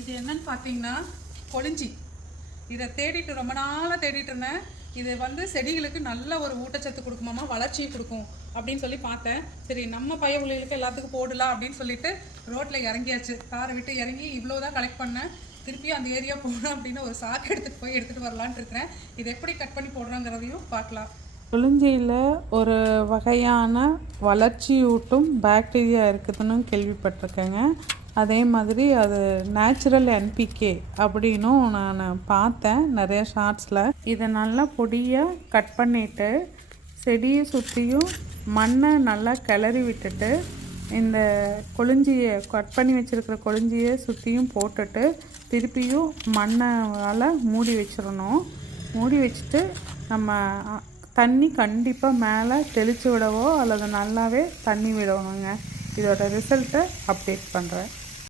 இது என்னன்னு பார்த்தீங்கன்னா கொளிஞ்சி இதை தேடிட்டு ரொம்ப நாளாக தேடிட்டு இருந்தேன். இது வந்து செடிகளுக்கு நல்ல ஒரு ஊட்டச்சத்து கொடுக்குமாமா வளர்ச்சியை கொடுக்கும் அப்படின்னு சொல்லி பார்த்தேன். சரி நம்ம பைய எல்லாத்துக்கும் போடலாம் அப்படின்னு சொல்லிட்டு ரோட்டில் இறங்கியாச்சு. காரை விட்டு இறங்கி இவ்வளோ தான் கலெக்ட் பண்ணேன். திருப்பி அந்த ஏரியா போகணும் அப்படின்னு ஒரு சாக்கு எடுத்துகிட்டு போய் எடுத்துகிட்டு வரலான்ட்டு இருக்கிறேன். இதை எப்படி கட் பண்ணி போடுறோங்கிறதையும் பார்க்கலாம். புளிஞ்சியில் ஒரு வகையான வளர்ச்சியூட்டும் பாக்டீரியா இருக்குதுன்னு கேள்விப்பட்டிருக்கேங்க. அதே மாதிரி அது நேச்சுரல் என்பிகே அப்படின்னும் நான் பார்த்தேன் நிறைய ஷார்ட்ஸில். இதை நல்லா பொடியாக கட் பண்ணிவிட்டு செடியை சுற்றியும் மண்ணை நல்லா கிளறி விட்டுட்டு இந்த கொளிஞ்சியை கட் பண்ணி வச்சுருக்கிற கொளிஞ்சியை சுற்றியும் போட்டுட்டு திருப்பியும் மண்ணால் மூடி வச்சிடணும். மூடி வச்சுட்டு நம்ம தண்ணி கண்டிப்பாக மேலே தெளித்து விடவோ அல்லது நல்லாவே தண்ணி விடணுங்க. இதோட ரிசல்ட்டை அப்டேட் பண்ணுறேன்